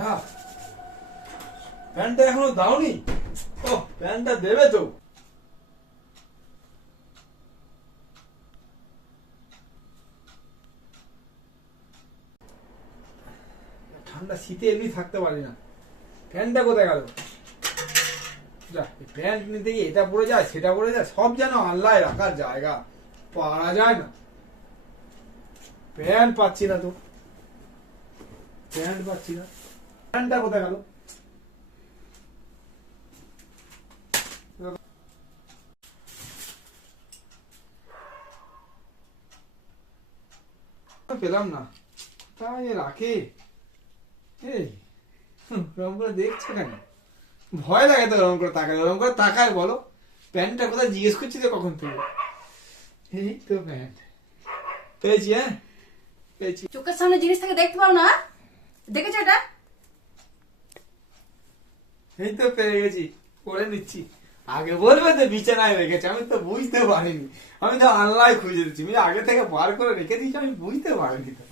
না, প্যান্টটা এখনো দাওনি? ও, প্যান্টটা দেবে তো? ঠান্ডা শীতে এমনি থাকতে পারি না। প্যান্টটা কোথায় গেল? যা, প্যান্ট নিতে গিয়ে এটা পড়ে যায় সেটা পড়ে যায়, সব যেন আল্লাহ রাখার জায়গা পারা যায় না। প্যান্ট পাচ্ছি না তো, প্যান্ট পাচ্ছি না। প্যান্টটা কোথায় গেল? পেলাম না, তাই রাখে। এই ওরকম করে দেখছো কেন? ভয় লাগে তো ওরকম করে তাকায়, ওরকম করে তাকায় বলো। প্যান্টটা কোথায় জিজ্ঞেস করছি তো কখন থেকে। এই তো প্যান্ট পেয়েছি। হ্যাঁ পেয়েছি। চোখের সামনে জিনিস থেকে দেখতে পাও না? দেখেছো এটা? এই তো পেয়ে গেছি, পরে নিচ্ছি। আগে বলবে তো বিছানায় রেখেছে, আমি তো বুঝতে পারিনি। আমি তো আল্লাহ খুঁজে দিচ্ছি, আগে থেকে বার করে রেখে দিয়েছি, আমি বুঝতে পারিনি তো।